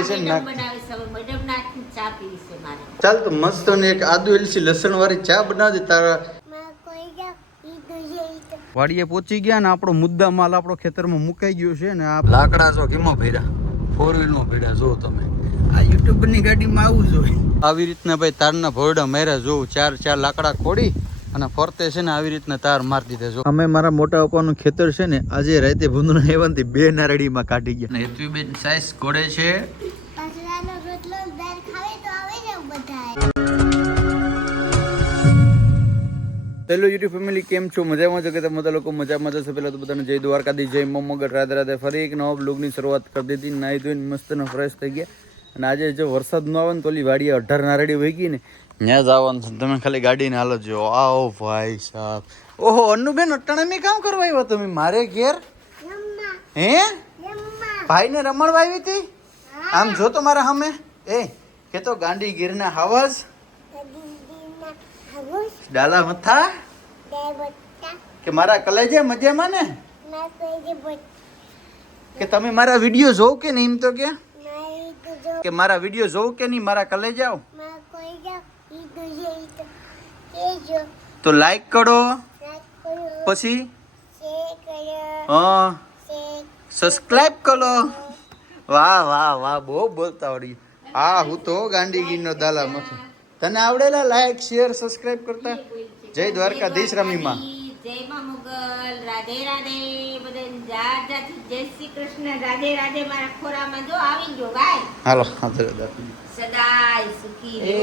વાડીએ છે ને ચાલ તો મસ્ત ને એક આદુ એલચી લસણ વાળી ચા બનાવી તારા વાડીએ પહોંચી ગયા ને આપણો મુદ્દા માલ આપણો ખેતરમાં મુકાઈ ગયો છે ને આ લાકડા જો કેમાં ભર્યા 4 વ્હીલ માં ભર્યા જો તમે આ યુટ્યુબ ની ગાડીમાં આવું જોઈએ આવી રીતના ભાઈ તારના ભોરડા માર્યા જો ચાર લાકડા ખોડી અને ફરતે છે ને આવી રીતના તાર મારી દીધા જો અમે મારા મોટા પપ્પાનું ખેતર છે ને આજે રાતે ભૂંદરા હેવનથી 2 નારડીમાં કાઢી ગયા ને હેતુબેન સાઈઝ ઘોડે છે હેલો યુટ્યુબ ફેમિલી કેમ છો મજામાં છો કે તમે બધા લોકો મજામાં જશો પહેલા તો બધાને જય દ્વારકાધીશ જય મમ્મગઢ રાધે રાધે ફરી એક નવા બ્લોગની શરૂઆત કરી દીધી નાહી ધોઈને મસ્ત ને ફ્રેશ થઈ ગયા અને આજે જો વરસાદ ન આવે ને તો ઓલી વાડીએ 18 નારડી વહી ગઈ ને ત્યાં જ આવવાનું છે તમે ખાલી ગાડીને હાલો જો આવો ભાઈ સાહેબ ઓહો અન્નુબેન અટાણે મેં કામ કરવા આવ્યો તમે મારે ઘેર હે ભાઈને રમણવા આવી હતી આમ જો તો મારા સામે એ કે તો ગાંડી ગીરના હાવસ ડાલા મથા કે મારા કલેજે મજામાં ને કે તમે મારા વિડિયો જોવ કે નહીં એમ તો કે મારા વિડિયો જોવ કે નહીં મારા કલેજે આવો તો લાઈક કરો પછી હા સબસ્ક્રાઇબ કરો વાહ વાહ વાહ બહુ બોલતા આવડ્યું હા હું તો ગાંડીગીરનો દાલા મથો તને આવડેલા લાઈક શેર સબસ્ક્રાઇબ કરતા જય દ્વારકાધીશ રમીમાં જય માં મુગલ રાધે રાધે બધાને જાત જાત જય શ્રી કૃષ્ણ રાધે રાધે મારા ખોરામાં જો આવી ગયો ભાઈ હાલો હાથે દાદા સદાય સુખી એ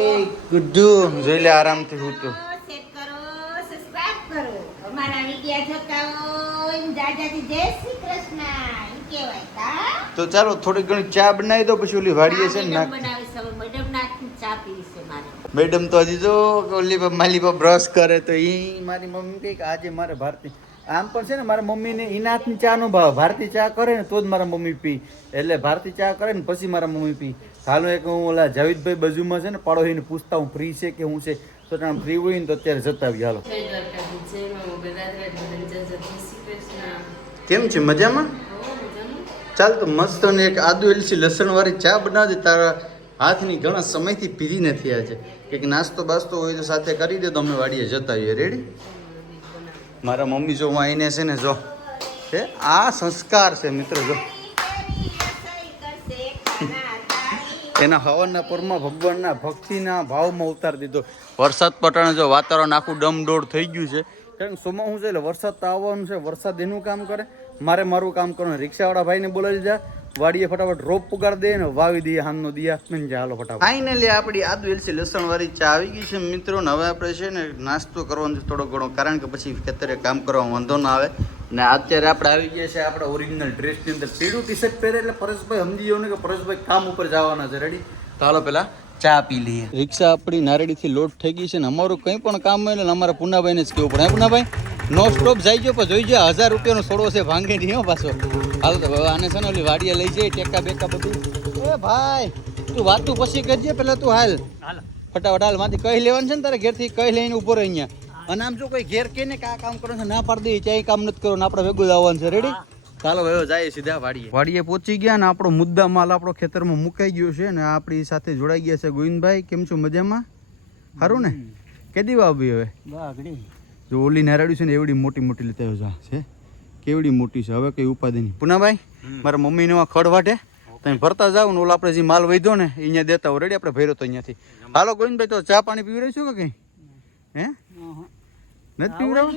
ગુડ્ડુ જોઈ લે આરામથી હું તો શેર કરો સબસ્ક્રાઇબ કરો અમારા વિડિયો જોતા હોય જાત જાત જય શ્રી કૃષ્ણ એમ કહેવાય તા તો ચાલો થોડી ઘણી ચા બનાવી દો પછી ઓલી વાડીએ છે ને બનાવી સવ મેડમ નાખી ચા પીવી છે મારે મેડમ તો હજી જો ઓલી માલી પર બ્રશ કરે તો એ મારી મમ્મી કહે કે આજે મારે ભારતી આમ પણ છે ને મારા મમ્મીને એના હાથની ચા નો ભાવ ભારતી ચા કરે ને તો જ મારા મમ્મી પી એટલે ભારતી ચા કરે ને પછી મારા મમ્મી પી હાલો એક હું ઓલા જાવેદભાઈ બાજુમાં છે ને પાડોશીને પૂછતા હું ફ્રી છે કે હું છે તો ત્યાં ફ્રી હોય ને તો અત્યારે જતા આવી હાલો કેમ છે મજામાં ચાલ તો મસ્ત ને એક આદુ એલચી લસણ વાળી ચા બનાવી તારા હાથની ઘણા સમયથી પીધી નથી આજે કંઈક નાસ્તો બાસ્તો હોય તો સાથે કરી દે તો અમે વાડીએ જતા આવીએ રેડી મારા મમ્મી જો હું આવીને છે ને જો છે આ સંસ્કાર છે મિત્રો જો એના હવનના પરમાં ભગવાનના ભક્તિના ભાવમાં ઉતારી દીધો વરસાદ પટાણે જો વાતાવરણ આખું ડમડોળ થઈ ગયું છે કારણ કે સોમાં શું છે એટલે વરસાદ તો આવવાનું છે વરસાદ એનું કામ કરે મારે મારું કામ કરવાનું રિક્ષાવાળા ભાઈને બોલાવી દીધા વાડીએ ફટાફટ રોપ પુગાડ દે ને વાવી દઈએ હામનો દિયા મંજા હાલો ફટાફટ ફાઇનલી આપણી આદુ એલચી લસણ વાળી ચા આવી ગઈ છે મિત્રો ને હવે આપણે છે ને નાસ્તો કરવાનો છે થોડો ઘણો કારણ કે પછી ખેતરે કામ કરવા વાંધો ના આવે ને અત્યારે આપણે આવી ગયા છે આપણા ઓરિજિનલ ડ્રેસની અંદર પીળું ટી શર્ટ પહેરે એટલે પરેશભાઈ સમજી ગયો ને કે પરેશભાઈ કામ ઉપર જવાના છે રેડી તો હાલો પેલા ચા પી લઈએ રિક્ષા આપણી નારેડીથી લોડ થઈ ગઈ છે ને અમારું કંઈ પણ કામ હોય ને અમારા પુનાભાઈને જ કહેવું પડે પુનાભાઈ નો સ્ટોપ જાય ગયો પણ જોઈ જાય 1000 રૂપિયાનો સોડો છે ભાંગે નહીં પાછો હાલ તો આને છે ને ઓલી વાડીએ લઈ જાય ટેકા બેકા બધું એ ભાઈ તું વાતું પછી કરજે પેલા તું હાલ ફટાફટ હાલ માંથી કહી લેવાનું છે ને તારે ઘેરથી કહી લઈને ઉભો રહી અહીંયા અને આમ જો કોઈ ઘેર કે ને આ કામ કરો છે ના પાડી દે ચાય કામ નથી કરવાનું આપણે ભેગું જ આવવાનું છે રેડી ચાલો હવે જાય સીધા વાડીએ પહોંચી ગયા ને આપણો મુદ્દા માલ આપણો ખેતરમાં મુકાઈ ગયો છે ને આપણી સાથે જોડાઈ ગયા છે ગોવિંદભાઈ કેમ છો મજામાં સારું ને કેદી વાવી હવે જો ઓલી નારાયણ છે ને એવડી મોટી મોટી લેતા આવ્યો છે કેવડી મોટી છે હવે કઈ ઉપાધિ નહીં પુનાભાઈ મારા મમ્મીને ખડ વાટે તમે ભરતા જાવ ને ઓલા આપણે જે માલ વધ્યો ને અહીંયા દેતા હોય રેડી આપણે ભર્યો તો અહીંયાથી હાલો ગોવિંદભાઈ તો ચા પાણી પીવી રહીશું કે કઈ હે નથી પીવડાવ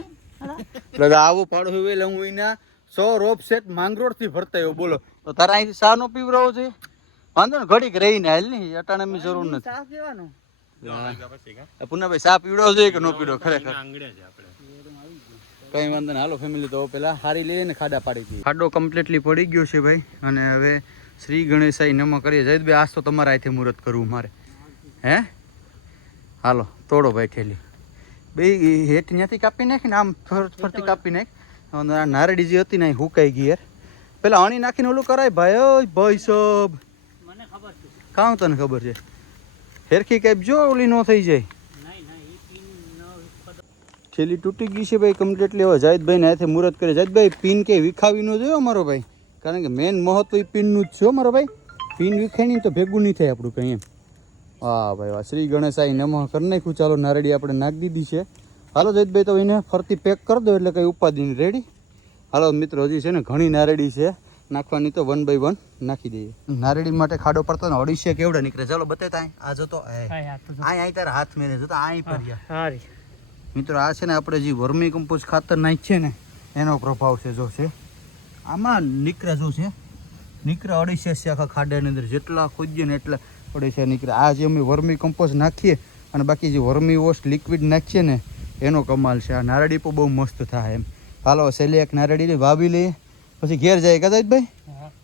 એટલે આવું પાડો હોય એટલે હું એના 100 રોપ સેટ માંગરોળ થી ભરતા આવ્યો બોલો તો તારા અહીંથી ચા નો પીવડાવો છે વાંધો ને ઘડીક રહીને હાલ ની અટાણાની જરૂર નથી પુનાભાઈ ચા પીવડાવો જોઈએ કે નો પીવડાવો ખરેખર કઈ વાંધો ને હાલો ફેમિલી તો પેલા હારી લઈને ખાડા પાડી દીધી ખાડો કમ્પ્લીટલી પડી ગયો છે ભાઈ અને હવે શ્રી ગણેશાઈ નમઃ કરીએ જયદભાઈ આજ તો તમારા હાથે મુહૂર્ત કરવું મારે હે હાલો તોડો ભાઈ ઠેલી બે હેઠ ત્યાંથી કાપી નાખીને આમ ફરતી કાપી નાખ નારડી જે હતી ને હુકાઈ ગઈ યાર પેલા અણી નાખીને ઓલું કરાય ભાઈ ભાઈ સબ મને ખબર છે કાં તને ખબર છે હેરખી કાપ જો ઓલી નો થઈ જાય છેલ્લી તૂટી ગઈ છે ભાઈ કમ્પ્લીટલી હવે જાહિદભાઈને હાથે મુહૂર્ત કરે જાહિદભાઈ પિન કે વિખાવી ન જોયો મારો ભાઈ કારણ કે મેન મહત્વ એ પિનનું જ છે મારો ભાઈ પીન વિખાય નહીં તો ભેગું નહીં થાય આપણું કંઈ એમ. હા ભાઈ વાહ, શ્રી ગણેશાય નમઃ કરી નાખ્યું. ચાલો નારળી આપણે નાખી દીધી છે. હાલો જયદભાઈ તો એને ફરતી પેક કરી દો એટલે કંઈ ઉપાધિ નહીં. રેડી? હાલો મિત્રો, હજી છે ને ઘણી નારળી છે નાખવાની, તો 1 by 1 નાખી દઈએ. નારળી માટે ખાડો પડતો ને 250 કેવડા નીકળે. ચાલો બતાય. આ જતો આ તારા હાથ મેરે જતો આ પડ્યા. મિત્રો આ છે ને આપણે જે વર્મી કમ્પોઝ ખાતર નાખીએ ને એનો પ્રભાવ છે. જો છે આમાં નીકળે શું છે, નીકળે 250 છે આખા ખાડાની અંદર. જેટલા ખોદીએ ને એટલા 250 નીકળે. આ જે અમે વર્મી કમ્પોઝ નાખીએ અને બાકી જે વર્મી વોશ લિક્વિડ નાખીએ ને એનો કમાલ છે. આ નારળી પણ બહુ મસ્ત થાય એમ. હાલો છેલ્લે એક નારળી વાવી લઈએ પછી ઘેર જાય કદાચ ભાઈ,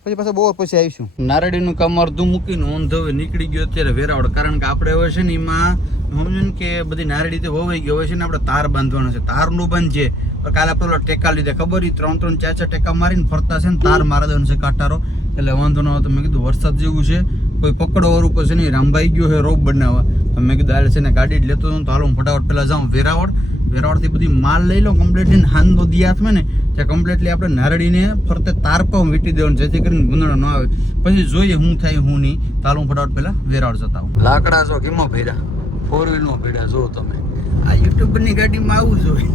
પછી પાછા બહુ પછી આવીશું. નારળીનું કામ અડધું મૂકીને ઓન ધવે નીકળી ગયો અત્યારે વેરાવળ. કારણ કે આપણે હવે છે ને એમાં સમજો ને કે બધી નારળી તો વવાઈ ગઈ. હવે છે ને આપણે તાર બાંધવાનો છે. તારનું બાંધીએ કાલે આપણે ટેકા લીધે ખબર 3 4 ટેકા મારીને ફરતા છે ને તાર મારા દેવાનો છે કાંટારો. એટલે વાંધો ન આવે. તો મેં કીધું વરસાદ જેવું છે, કોઈ પકડવાનું ઉપર છે ને રામભાઈ ગયો છે રોપ બનાવવા. તો મેં કીધું હાલ છે ને ગાડી જ લેતો હતો. તો હાલો હું ફટાફટ પહેલાં જાઉં વેરાવળથી બધી માલ લઈ લઉં કમ્પ્લીટલી. હાંદો દી હાથમાં ને ત્યાં કમ્પ્લીટલી આપણે નારળીને ફરતે તાર પણ વીટી દેવાનું, જેથી કરીને ગુંદડા ન આવે. પછી જોઈએ શું થાય શું નહીં. તો હાલ હું ફટાફટ પહેલાં વેરાવળ જતા આવું. લાકડા જો કેમાં ભર્યા, 4 વ્હીલમાં ભર્યા. જો તમે આ યુટ્યુબરની ગાડીમાં આવું જોઈએ.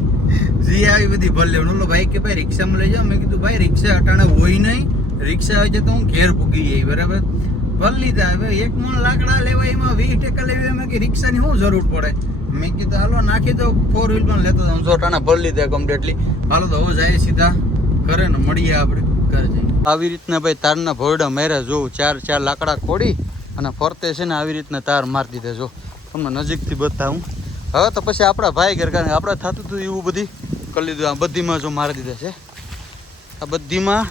જે આવી બધી ભલે ઓલો ભાઈ કે ભાઈ રિક્ષામાં લઈ જાઓ. મેં કીધું ભાઈ રિક્ષા અટાણે હોય નહીં, રિક્ષા હોય છે તો હું ઘેર પૂગી જઈ. બરાબર ભલે લીધા. હવે 1 મણ લાકડા લેવા એમાં 20 ટેકા લેવા એમાં કે રિક્ષાની શું જરૂર પડે. મેં કીધું હાલો નાખી દો 4 વ્હીલ પણ લેતો હું. 100 ટાણા ભરી લીધા કમ્પ્લીટલી. હાલો તો હવે જાય સીધા ઘરે ને મળીએ આપણે ઘરે જઈએ. આવી રીતના ભાઈ તારના ભોરડા માર્યા. જો 4 લાકડા ખોડી અને ફરતે છે ને આવી રીતના તાર મારી દીધા. જો તમને નજીકથી બતાવું. હવે તો પછી આપણા ભાઈ ઘર કારણ આપણે થતું હતું એવું બધી કરી લીધું. આ બધીમાં જો મારી દીધા છે. આ બધીમાં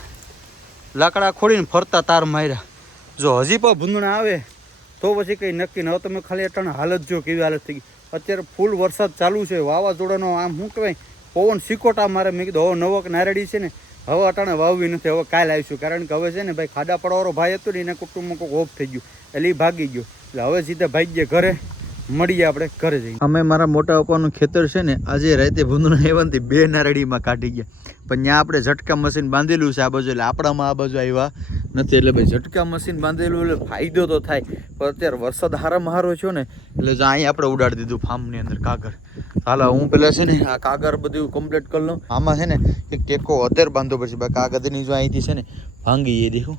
લાકડા ખોડીને ફરતા તાર માર્યા. જો હજી પણ ભૂંદણા આવે તો પછી કંઈ નક્કી ન. હવે તમે ખાલી અટાણે હાલત જો કેવી હાલત થઈ ગઈ. અત્યારે ફૂલ વરસાદ ચાલુ છે, વાવાઝોડાનો આમ શું કહેવાય પવન સિકોટા મારે. મેં કીધું હવે નવક નારળી છે ને હવે અટાણે વાવવી નથી, હવે કાલે આવીશું. કારણ કે હવે છે ને ભાઈ ખાડા પડવાવાળો ભાઈ હતો ને એના કુટુંબમાં કોઈ ઓફ થઈ ગયું એટલે એ ભાગી ગયો. એટલે હવે સીધા ભાઈ ઘરે મળીએ આપણે ઘરે જઈએ. અમે મારા મોટા પપ્પાનું ખેતર છે ને આજે રાતે ભૂંદણા એવાથી 2 નારળીમાં કાઢી ગયા. પણ ત્યાં આપણે ઝટકા મશીન બાંધેલું છે આ બાજુ, એટલે આપણામાં આ બાજુ આવ્યા નથી. એટલે ભાઈ ઝટકા મશીન બાંધેલું એટલે ફાયદો તો થાય. પણ અત્યારે વરસાદ હારામાં હારો છો ને એટલે જો અહીં આપણે ઉડાડી દીધું ફાર્મની અંદર કાગર. હાલો હું પેલા છે ને આ કાગર બધું કમ્પ્લીટ કરી લઉં. આમાં છે ને એક ટેકો અધેર બાંધવો પડશે. બાકી આ ગદની જો અહીંથી છે ને ભાંગી એ દેખું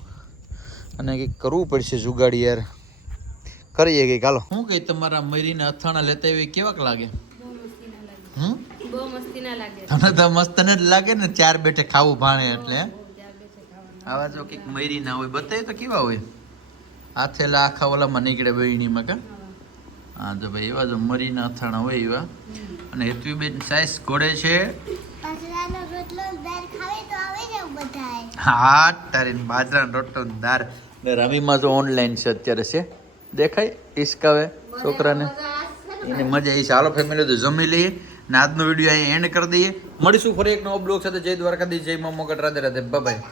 અને કંઈક કરવું પડશે જુગાડી યાર. કરીએ કંઈક. હાલો શું કઈ તમારા મરીના અથાણા લેતા એવી કેવાક લાગે? બહુ મસ્તી ના લાગે. તને તો મસ્ત ને જ લાગે ને 4 બેઠે ખાવું ભાણે એટલે. આવા જો કંઈક મરી ના હોય બતાવી તો કેવા હોય. આથેલા આખા ઓલામાં નીકળે બહેણીમાં કા. હા જો ભાઈ એવા જો મરીના અથાણા હોય એવા. અને હેતવીબેન સાઈઝ ઘોડે છે. હા તારી બાજરાનો રોટલો દાળ. રમીમાં જો ઓનલાઈન છે અત્યારે છે દેખાય ઈસકાવે છોકરાને એને મજા આવી છે. હાલો ફેમિલી તો જમી લઈએ ને આજનો વિડીયો અહીં એન્ડ કરી દઈએ. મળીશું ફરી એક નવો બ્લોગ સાથે. જય દ્વારકાધીશ, જય મા મોગટ, રાધે રાધે, બાય.